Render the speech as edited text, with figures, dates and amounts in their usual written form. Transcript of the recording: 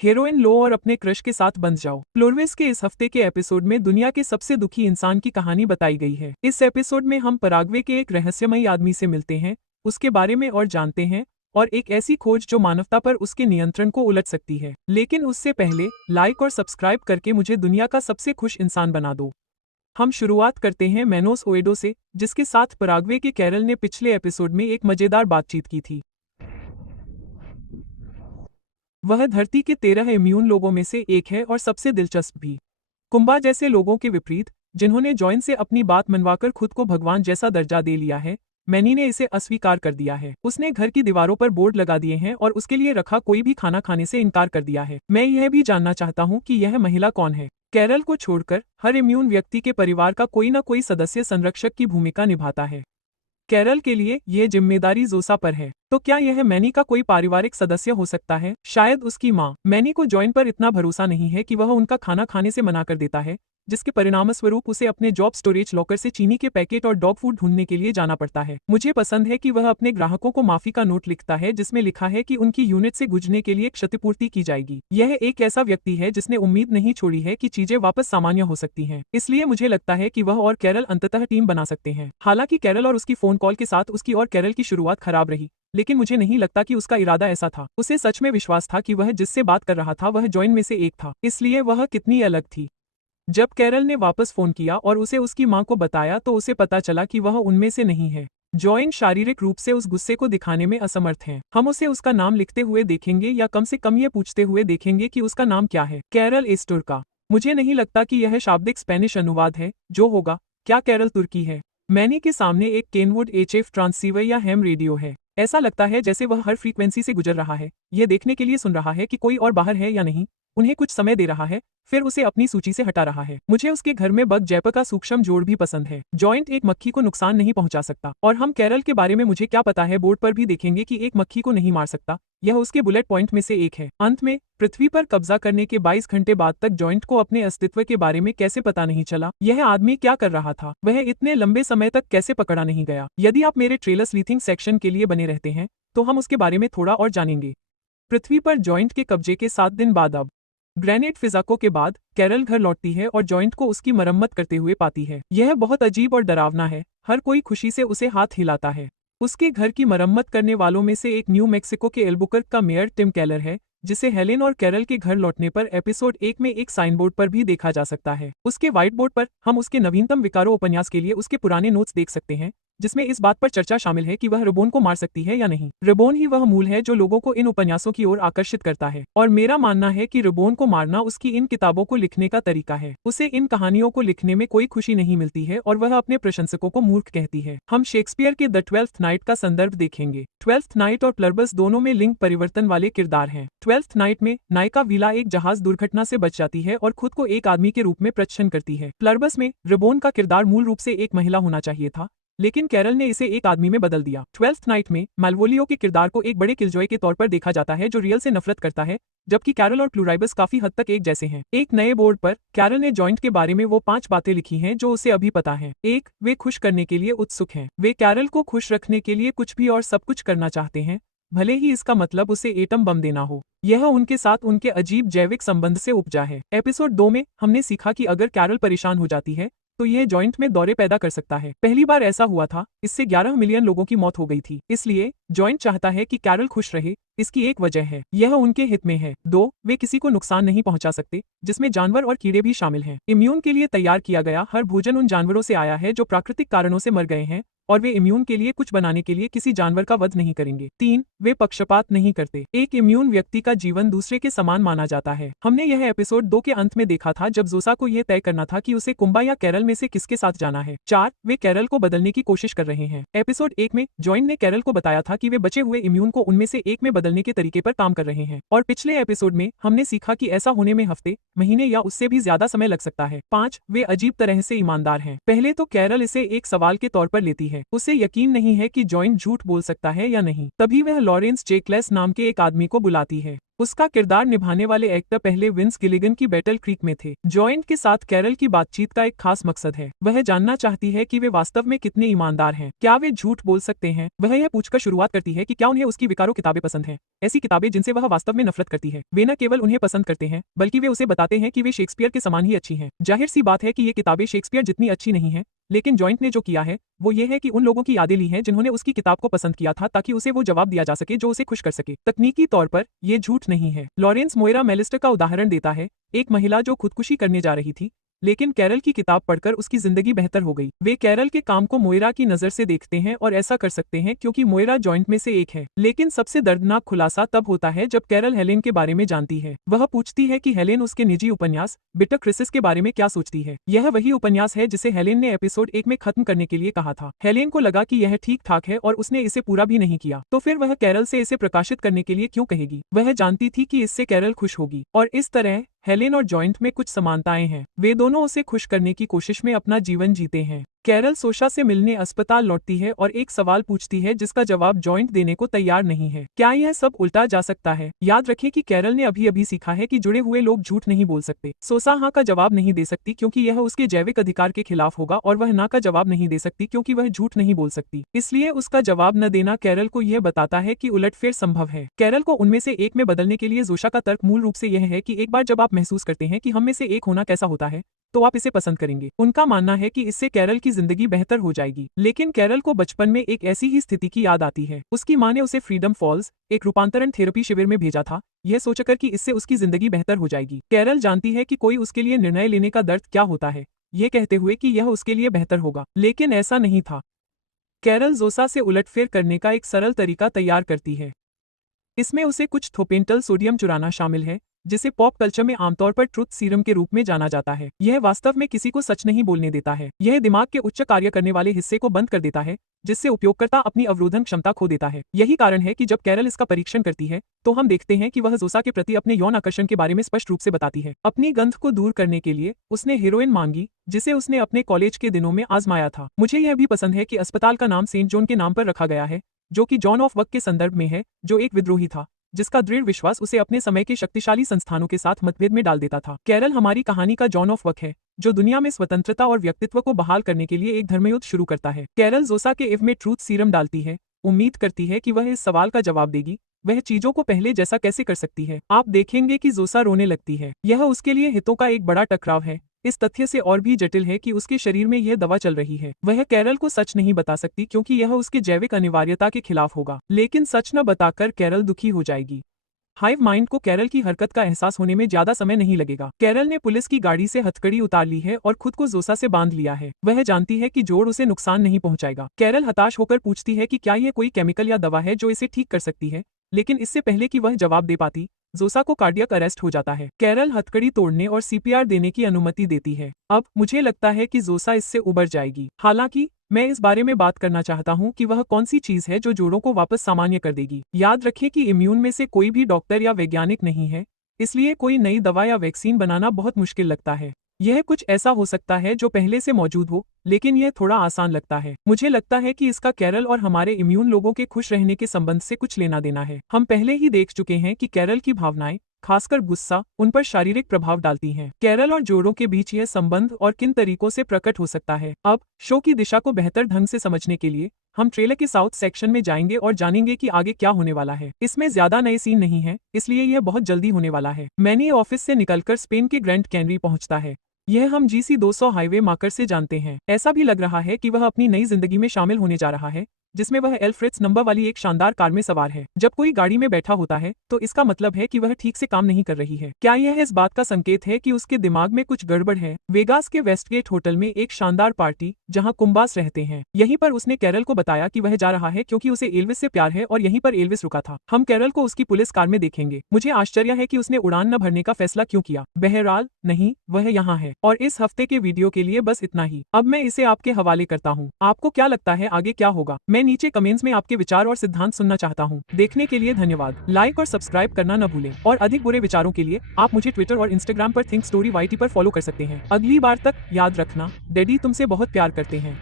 Heroine लो और अपने crush के साथ बंध जाओ। फ्लोरवेस के इस हफ्ते के एपिसोड में दुनिया के सबसे दुखी इंसान की कहानी बताई गई है। इस एपिसोड में हम पराग्वे के एक रहस्यमयी आदमी से मिलते हैं, उसके बारे में और जानते हैं, और एक ऐसी खोज जो मानवता पर उसके नियंत्रण को उलट सकती है। लेकिन उससे पहले लाइक और सब्सक्राइब करके मुझे दुनिया का सबसे खुश इंसान बना दो। हम शुरुआत करते हैं मेनोस ओएडो से, जिसके साथ पराग्वे के कैरल ने पिछले एपिसोड में एक मजेदार बातचीत की थी। वह धरती के 13 इम्यून लोगों में से एक है और सबसे दिलचस्प भी। कुंबा जैसे लोगों के विपरीत, जिन्होंने जॉइन से अपनी बात मनवाकर खुद को भगवान जैसा दर्जा दे लिया है, मैनी ने इसे अस्वीकार कर दिया है। उसने घर की दीवारों पर बोर्ड लगा दिए हैं और उसके लिए रखा कोई भी खाना खाने से इनकार कर दिया है। मैं यह भी जानना चाहता हूँ कि यह महिला कौन है। कैरल को छोड़कर हर इम्यून व्यक्ति के परिवार का कोई न कोई सदस्य संरक्षक की भूमिका निभाता है। कैरल के लिए यह जिम्मेदारी जोसा पर है। तो क्या यह मैनी का कोई पारिवारिक सदस्य हो सकता है? शायद उसकी माँ। मैनी को जॉइन पर इतना भरोसा नहीं है कि वह उनका खाना खाने से मना कर देता है, जिसके परिणामस्वरूप उसे अपने जॉब स्टोरेज लॉकर से चीनी के पैकेट और डॉग फूड ढूंढने के लिए जाना पड़ता है। मुझे पसंद है कि वह अपने ग्राहकों को माफी का नोट लिखता है जिसमें लिखा है कि उनकी यूनिट से गुजरने के लिए क्षतिपूर्ति की जाएगी। यह एक ऐसा व्यक्ति है जिसने उम्मीद नहीं छोड़ी है कि चीजें वापस सामान्य हो सकती हैं। इसलिए मुझे लगता है कि वह और कैरल अंततः टीम बना सकते हैं। हालांकि कैरल और उसकी फोन कॉल के साथ उसकी और कैरल की शुरुआत खराब रही, लेकिन मुझे नहीं लगता कि उसका इरादा ऐसा था। उसे सच में विश्वास था कि वह जिससे बात कर रहा था वह जॉइन में से एक था। इसलिए वह कितनी अलग थी। जब कैरल ने वापस फोन किया और उसे उसकी मां को बताया तो उसे पता चला कि वह उनमें से नहीं है। जॉइन शारीरिक रूप से उस गुस्से को दिखाने में असमर्थ हैं। हम उसे उसका नाम लिखते हुए देखेंगे या कम से कम ये पूछते हुए देखेंगे कि उसका नाम क्या है। कैरल एस तुर्का। मुझे नहीं लगता कि यह शाब्दिक स्पेनिश अनुवाद है। जो होगा, क्या कैरल तुर्की है? मैनी के सामने एक केनवुड एचएफ ट्रांसीवर या हैम रेडियो है। ऐसा लगता है जैसे वह हर फ्रीक्वेंसी से गुजर रहा है, यह देखने के लिए सुन रहा है कि कोई और बाहर है या नहीं, उन्हें कुछ समय दे रहा है, फिर उसे अपनी सूची से हटा रहा है। मुझे उसके घर में बग जैपर का सूक्ष्म जोड़ भी पसंद है। जॉइंट एक मक्खी को नुकसान नहीं पहुंचा सकता, और हम कैरल के बारे में मुझे क्या पता है बोर्ड पर भी देखेंगे कि एक मक्खी को नहीं मार सकता। यह उसके बुलेट पॉइंट में से एक है। अंत में, पृथ्वी पर कब्जा करने के 22 घंटे बाद तक जॉइंट को अपने अस्तित्व के बारे में कैसे पता नहीं चला? यह आदमी क्या कर रहा था? वह इतने लंबे समय तक कैसे पकड़ा नहीं गया? यदि आप मेरे ट्रेलर स्लीथिंग सेक्शन के लिए बने रहते हैं, तो हम उसके बारे में थोड़ा और जानेंगे। पृथ्वी पर जॉइंट के कब्जे के 7 दिन बाद अब ग्रेनेड फिजाकों के बाद कैरल घर लौटती है और जॉइंट को उसकी मरम्मत करते हुए पाती है। यह बहुत अजीब और डरावना है। हर कोई खुशी से उसे हाथ हिलाता है। उसके घर की मरम्मत करने वालों में से एक न्यू मैक्सिको के एल्बुकर्क का मेयर टिम केलर है, जिसे हेलेन और कैरल के घर लौटने पर एपिसोड 1 में एक साइन बोर्ड पर भी देखा जा सकता है। उसके व्हाइट बोर्ड पर हम उसके नवीनतम विकारो उपन्यास के लिए उसके पुराने नोट्स देख सकते हैं, जिसमें इस बात पर चर्चा शामिल है कि वह रिबोन को मार सकती है या नहीं। रिबोन ही वह मूल है जो लोगों को इन उपन्यासों की ओर आकर्षित करता है, और मेरा मानना है कि रिबोन को मारना उसकी इन किताबों को लिखने का तरीका है। उसे इन कहानियों को लिखने में कोई खुशी नहीं मिलती है और वह अपने प्रशंसकों को मूर्ख कहती है। हम शेक्सपियर के द 12th नाइट का संदर्भ देखेंगे। 12th नाइट और प्लर्बस दोनों में लिंग परिवर्तन वाले किरदार हैं। 12th नाइट में नायिका विला एक जहाज दुर्घटना से बच जाती है और खुद को एक आदमी के रूप में प्रच्छन्न करती है। प्लर्बस में रिबोन का किरदार मूल रूप से एक महिला होना चाहिए था, लेकिन कैरल ने इसे एक आदमी में बदल दिया। 12th नाइट में माल्वोलियो के किरदार को एक बड़े किलजॉय के तौर पर देखा जाता है जो रियल से नफरत करता है, जबकि कैरल और प्लूराइबस काफी हद तक एक जैसे हैं। एक नए बोर्ड पर कैरल ने जॉइंट के बारे में वो 5 बातें लिखी हैं जो उसे अभी पता है। 1. वे खुश करने के लिए उत्सुक हैं। वे कैरल को खुश रखने के लिए कुछ भी और सब कुछ करना चाहते हैं, भले ही इसका मतलब उसे एटम बम देना हो। यह उनके साथ उनके अजीब जैविक संबंध से उपजा है। एपिसोड 2 में हमने सीखा कि अगर कैरल परेशान हो जाती है तो यह जॉइंट में दौरे पैदा कर सकता है। पहली बार ऐसा हुआ था, इससे 11 मिलियन लोगों की मौत हो गई थी। इसलिए जॉइंट चाहता है कि कैरल खुश रहे। इसकी एक वजह है, यह उनके हित में है। 2. वे किसी को नुकसान नहीं पहुंचा सकते, जिसमें जानवर और कीड़े भी शामिल हैं। इम्यून के लिए तैयार किया गया हर भोजन उन जानवरों से आया है जो प्राकृतिक कारणों से मर गए हैं, और वे इम्यून के लिए कुछ बनाने के लिए किसी जानवर का वध नहीं करेंगे। 3. वे पक्षपात नहीं करते। एक इम्यून व्यक्ति का जीवन दूसरे के समान माना जाता है। हमने यह एपिसोड 2 के अंत में देखा था जब जोसा को यह तय करना था कि उसे कुंबा या कैरल में से किसके साथ जाना है। 4. वे कैरल को बदलने की कोशिश कर रहे हैं। एपिसोड 1 में जॉइन ने कैरल को बताया था कि वे बचे हुए इम्यून को उनमें से एक में बदलने के तरीके पर काम कर रहे हैं, और पिछले एपिसोड में हमने सीखा कि ऐसा होने में हफ्ते, महीने या उससे भी ज्यादा समय लग सकता है। 5. वे अजीब तरह से ईमानदार हैं। पहले तो कैरल इसे एक सवाल के तौर पर लेती है, है। उसे यकीन नहीं है कि जॉइंट झूठ बोल सकता है या नहीं। तभी वह लॉरेंस जेकलेस नाम के एक आदमी को बुलाती है। उसका किरदार निभाने वाले एक्टर पहले विंस गिलिगन की बैटल क्रीक में थे। जॉइंट के साथ कैरल की बातचीत का एक खास मकसद है। वह जानना चाहती है कि वे वास्तव में कितने ईमानदार हैं। क्या वे झूठ बोल सकते हैं? वह यह पूछकर शुरुआत करती है कि क्या उन्हें उसकी विकारो किताबें पसंद हैं, ऐसी किताबें जिनसे वह वास्तव में नफरत करती है। वे न केवल उन्हें पसंद करते हैं, बल्कि वे उसे बताते हैं कि वे शेक्सपियर के समान ही अच्छी हैं। जाहिर सी बात है कि ये किताबें शेक्सपियर जितनी अच्छी नहीं है, लेकिन जॉइंट ने जो किया है वो ये है कि उन लोगों की यादें ली हैं जिन्होंने उसकी किताब को पसंद किया था, ताकि उसे वो जवाब दिया जा सके जो उसे खुश कर सके। तकनीकी तौर पर ये झूठ नहीं है। लॉरेंस मोइरा मेलिस्टर का उदाहरण देता है, एक महिला जो खुदकुशी करने जा रही थी, लेकिन कैरल की किताब पढ़कर उसकी जिंदगी बेहतर हो गई। वे कैरल के काम को मोइरा की नजर से देखते हैं और ऐसा कर सकते हैं क्योंकि मोइरा जॉइंट में से एक है। लेकिन सबसे दर्दनाक खुलासा तब होता है जब कैरल हेलेन के बारे में जानती है। वह पूछती है कि हेलेन उसके निजी उपन्यास बिटर क्रिसिस के बारे में क्या सोचती है। यह वही उपन्यास है जिसे हेलेन ने एपिसोड 1 में खत्म करने के लिए कहा था। हेलेन को लगा कि यह ठीक ठाक है और उसने इसे पूरा भी नहीं किया, तो फिर वह कैरल से इसे प्रकाशित करने के लिए क्यों कहेगी? वह जानती थी कि इससे कैरल खुश होगी, और इस तरह हेलेन और जॉइंट में कुछ समानताएं हैं। वे दोनों उसे खुश करने की कोशिश में अपना जीवन जीते हैं। कैरल सोशा से मिलने अस्पताल लौटती है और एक सवाल पूछती है जिसका जवाब जॉइंट देने को तैयार नहीं है। क्या यह सब उल्टा जा सकता है? याद रखें कि कैरल ने अभी अभी सीखा है कि जुड़े हुए लोग झूठ नहीं बोल सकते। सोसा हाँ का जवाब नहीं दे सकती क्योंकि यह उसके जैविक अधिकार के खिलाफ होगा, और वह ना का जवाब नहीं दे सकती क्योंकि वह झूठ नहीं बोल सकती। इसलिए उसका जवाब न देना कैरल को यह बताता है कि उलटफेर संभव है। कैरल को उनमें से एक में बदलने के लिए जोशा का तर्क मूल रूप से यह है कि एक बार जब आप महसूस करते हैं कि हम में से एक होना कैसा होता है, तो आप इसे पसंद करेंगे। उनका मानना है कि इससे कैरल की जिंदगी बेहतर हो जाएगी। लेकिन कैरल को बचपन में एक ऐसी ही स्थिति की याद आती है। उसकी माँ ने उसे फ्रीडम फॉल्स, एक रूपांतरण थेरेपी शिविर में भेजा था, यह सोचकर कि इससे उसकी जिंदगी बेहतर हो जाएगी। कैरल जानती है कि कोई उसके लिए निर्णय लेने का दर्द क्या होता है, ये कहते हुए कि यह उसके लिए बेहतर होगा, लेकिन ऐसा नहीं था। कैरल जोसा से उलटफेर करने का एक सरल तरीका तैयार करती है। इसमें उसे कुछ थोपेंटल सोडियम चुराना शामिल है, जिसे पॉप कल्चर में आमतौर पर ट्रुथ सीरम के रूप में जाना जाता है। यह वास्तव में किसी को सच नहीं बोलने देता है। यह दिमाग के उच्च कार्य करने वाले हिस्से को बंद कर देता है, जिससे उपयोगकर्ता अपनी अवरोधन क्षमता खो देता है। यही कारण है कि जब कैरल इसका परीक्षण करती है, तो हम देखते हैं कि वह जोसा के प्रति अपने यौन आकर्षण के बारे में स्पष्ट रूप से बताती है। अपनी गंध को दूर करने के लिए उसने हेरोइन मांगी, जिसे उसने अपने कॉलेज के दिनों में आजमाया था। मुझे यह भी पसंद है कि अस्पताल का नाम सेंट जॉन के नाम पर रखा गया है, जो कि जॉन ऑफ वक के संदर्भ में है, जो एक विद्रोही था, जिसका दृढ़ विश्वास उसे अपने समय के शक्तिशाली संस्थानों के साथ मतभेद में डाल देता था। कैरल हमारी कहानी का जॉन ऑफ वक है, जो दुनिया में स्वतंत्रता और व्यक्तित्व को बहाल करने के लिए एक धर्मयुद्ध शुरू करता है। कैरल जोसा के इव में ट्रूथ सीरम डालती है, उम्मीद करती है कि वह इस सवाल का जवाब देगी, वह चीजों को पहले जैसा कैसे कर सकती है। आप देखेंगे कि जोसा रोने लगती है। यह उसके लिए हितों का एक बड़ा टकराव है। इस तथ्य से और भी जटिल है कि उसके शरीर में यह दवा चल रही है। वह कैरल को सच नहीं बता सकती क्योंकि यह उसके जैविक अनिवार्यता के खिलाफ होगा, लेकिन सच न बताकर कैरल दुखी हो जाएगी। हाइव माइंड को कैरल की हरकत का एहसास होने में ज्यादा समय नहीं लगेगा। कैरल ने पुलिस की गाड़ी से हथकड़ी उतार ली है और खुद को जोसा से बांध लिया है। वह जानती है कि जोड़ उसे नुकसान नहीं पहुंचाएगा। कैरल हताश होकर पूछती है कि क्या यह कोई केमिकल या दवा है जो इसे ठीक कर सकती है, लेकिन इससे पहले कि वह जवाब दे पाती, जोसा को कार्डियक अरेस्ट हो जाता है। कैरल हथकड़ी तोड़ने और सीपीआर देने की अनुमति देती है। अब मुझे लगता है कि जोसा इससे उबर जाएगी। हालांकि मैं इस बारे में बात करना चाहता हूं कि वह कौन सी चीज है जो जोड़ों को वापस सामान्य कर देगी। याद रखें कि इम्यून में से कोई भी डॉक्टर या वैज्ञानिक नहीं है, इसलिए कोई नई दवा या वैक्सीन बनाना बहुत मुश्किल लगता है। यह कुछ ऐसा हो सकता है जो पहले से मौजूद हो, लेकिन यह थोड़ा आसान लगता है। मुझे लगता है कि इसका कैरल और हमारे इम्यून लोगों के खुश रहने के संबंध से कुछ लेना देना है। हम पहले ही देख चुके हैं कि कैरल की भावनाएं, खासकर गुस्सा, उन पर शारीरिक प्रभाव डालती हैं। कैरल और जोड़ों के बीच यह संबंध और किन तरीकों से प्रकट हो सकता है। अब शो की दिशा को बेहतर ढंग से समझने के लिए हम ट्रेलर के साउथ सेक्शन में जाएंगे और जानेंगे कि आगे क्या होने वाला है। इसमें ज्यादा नए सीन नहीं है, इसलिए यह बहुत जल्दी होने वाला है। मैनी ऑफिस से निकलकर स्पेन के ग्रैंड कैनरी पहुंचता है। यह हम GC 200 हाईवे मार्कर से जानते हैं। ऐसा भी लग रहा है कि वह अपनी नई जिंदगी में शामिल होने जा रहा है, जिसमें वह एल्फ्रेड्स नंबर वाली एक शानदार कार में सवार है। जब कोई गाड़ी में बैठा होता है तो इसका मतलब है कि वह ठीक से काम नहीं कर रही है। क्या यह इस बात का संकेत है कि उसके दिमाग में कुछ गड़बड़ है? वेगास के वेस्टगेट होटल में एक शानदार पार्टी, जहां कुंबास रहते हैं, यहीं पर उसने कैरल को बताया कि वह जा रहा है क्योंकि उसे एल्विस से प्यार है और यहीं पर एल्विस रुका था। हम कैरल को उसकी पुलिस कार में देखेंगे। मुझे आश्चर्य है कि उसने उड़ान न भरने का फैसला क्यों किया। बहरहाल नहीं, वह यहाँ है। और इस हफ्ते के वीडियो के लिए बस इतना ही। अब मैं इसे आपके हवाले करता हूँ। आपको क्या लगता है आगे क्या होगा? मैं नीचे कमेंट्स में आपके विचार और सिद्धांत सुनना चाहता हूँ। देखने के लिए धन्यवाद। लाइक और सब्सक्राइब करना न भूलें। और अधिक बुरे विचारों के लिए आप मुझे ट्विटर और इंस्टाग्राम पर थिंक स्टोरी YT पर फॉलो कर सकते हैं। अगली बार तक याद रखना, डैडी तुमसे बहुत प्यार करते हैं।